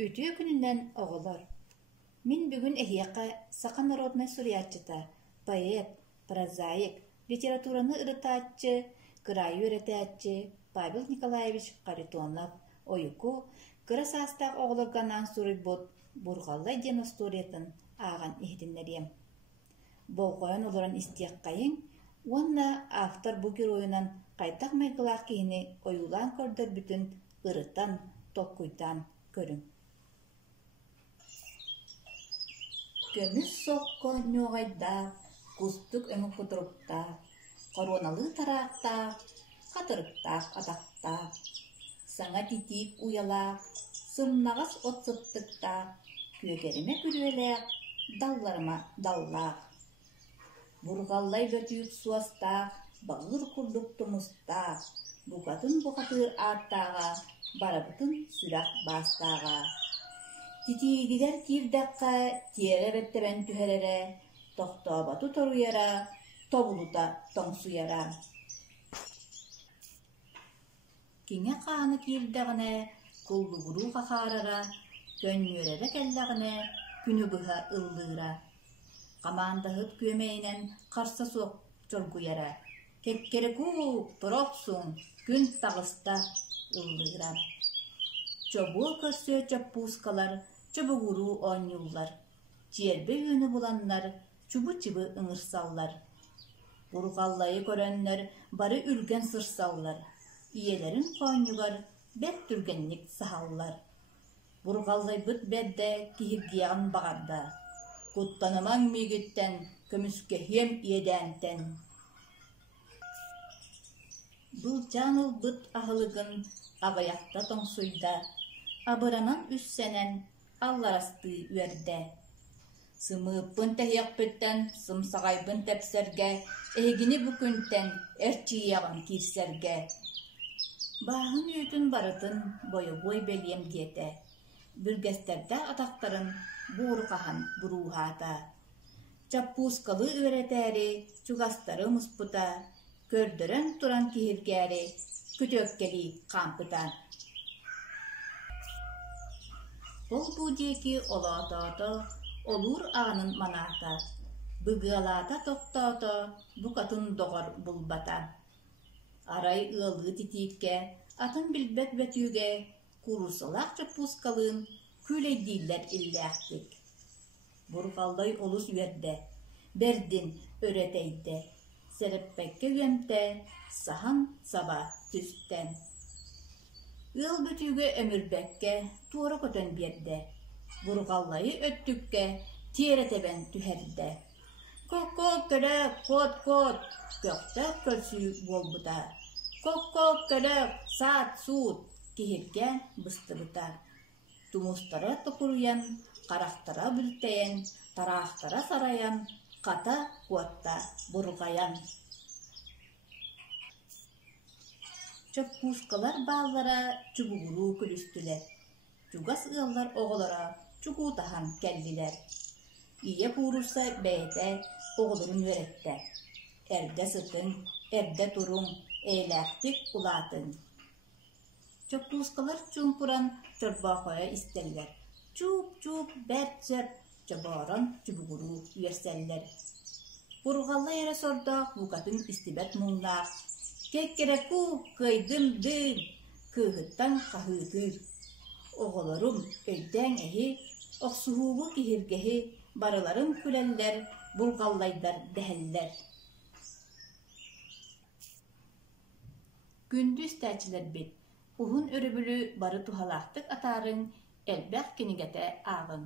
Ütüö gününden oğulor. Min бүгүн эхиэхэ саха народный сурьяччыта, поэт, прозаик, литератураны ырытааччы, кырайы өретааччы Павел Николаевич Харитонов ойуку кыра саастаах оҕолорганан суруйбут бургаллай диэн осториятын ааган иһитиннериэм. Болгойон олорон истиэххайыҥ, уонна автор бу геройунан кайтах майгылаах киһини ойуулаан көрдөрбүтүн ырытан, токкуйтаан көрүң. Көмүс сокко ньоҕайдаах, кустук өҥү кутуруктаах, короналы тараахтаах, катырыктаах атахтаах, саҥа титиик уялаах, сымнаҕас от сыптыктаах, күөкэриме күрүөлээх, далларыма даллаах. Бургаллай бөтүүк суостаах, багыр курдук тумустаах, букатын букатыыр ааттааҕа, барабытын сүрэх баастааҕа. Титиигигэр киирдэххэ тиэрэ бэттэбэн түһэрэрэ, тохтообату торуйара, тобулута тоҥсуйара. Киҥэ хааны киирдэҕинэ, куллугуруу хахаарара, көнньүөрэрэ кэллэҕинэ, күнү быһа ыллыыра. Камаандаһыт күөмэйинэн харса суох чоргуйара. Кеккерекүү турохсуң, күн тағыста ыллыыра. Чобуо көрсө чоппуускалар, чобугуруу оонньууллар, чиэрбэ үүнү буланнар, чубу-чыбы ыҥырсаллар. Бургаллайы көрөннөр бары үлген сырсаллар, иелерин коонньугар бэт түргенник саһаллар. Бургаллайбыт бэрдэ киһиргиэҕин баҕарда, куттанымаң миигиттэн көмүскэһиэм иэдээнтэн. Былдьаан ылбыт аһылыгын абайахта тоҥсуйда, абыранан үссэнэн алларастыы үөрдэ. Сымыыппын тэһиэхпиттэн сымсаҕайбын тэпсэргэ, эһигини бүкүнтэн эрчиийэҕин киирсэргэ. Бааһын үүтүн барытын бойобой белиэм диэтэ, бүргэстэрдээх атахтарын буурукаһан буруухаата. Чаппуускалы үөрэтээри чугастары муспута, көрдөрөн туран киһиргээри күтүөккэли хаампыта. Ол буудиэки олоотоото, олуур аанын манаата, быгыалаата тохтоото, букатын доҕор булбата. Арай ыалыы титиикке, атын билбэт бөтүүгэ, курусалаах чаппуускалыын күлэйдииллэр иллээхтик. Бургаллай олус үөрдэ, бердин өретэйдэ, сэрэппэкке үөмтэ, сахан саба түстэн. Ыал бөтүүгэ өмүрбэкке туора көтөн биэрдэ, бургаллайы өттүкке тиэрэтэбэн түһэрдэ. Кок-кок көлөк, кот-кот, көктөк көлсүү буолбута. Кок-кок көлөк, саат-суут, киһиргэ быстыбыта. Тумустара токуруян, карахтара бүлтэйэн, тараахтара сараян, ката куотта бургаян. Чоппуускалар бааллара чубугуруу күлүстүлэр. Чугас ыаллар оҕолора чугуутаһан кэллилэр. Ийэ пуурусса бэйэтэ оҕолорун үөрэтtä. Эрдэ сытыҥ, эрдэ туруҥ, эйлээхтик улаатыҥ. Чоппуускалар чуумпуран чорбоохойо истэллэр. Чууп-чууп бэрт-сөрт чобоорон чубугуруу үөрсэллэр. Бургаллай эрэ сордоох букатын истибэт муҥнаах. Кеккерекүү кыйдым-дым, кыыһыттан хаһыытыыр. Оҕолорум өйдөөн эһи, охсуһуугу киһиргэһи, барыларын күлэллэр, бургаллайдар дэһэллэр. Күндүс тээчилэрбит, уһун өрүбүлү бары туһалаахтык атаарыҥ элбэх кинигэтэ ааҕын.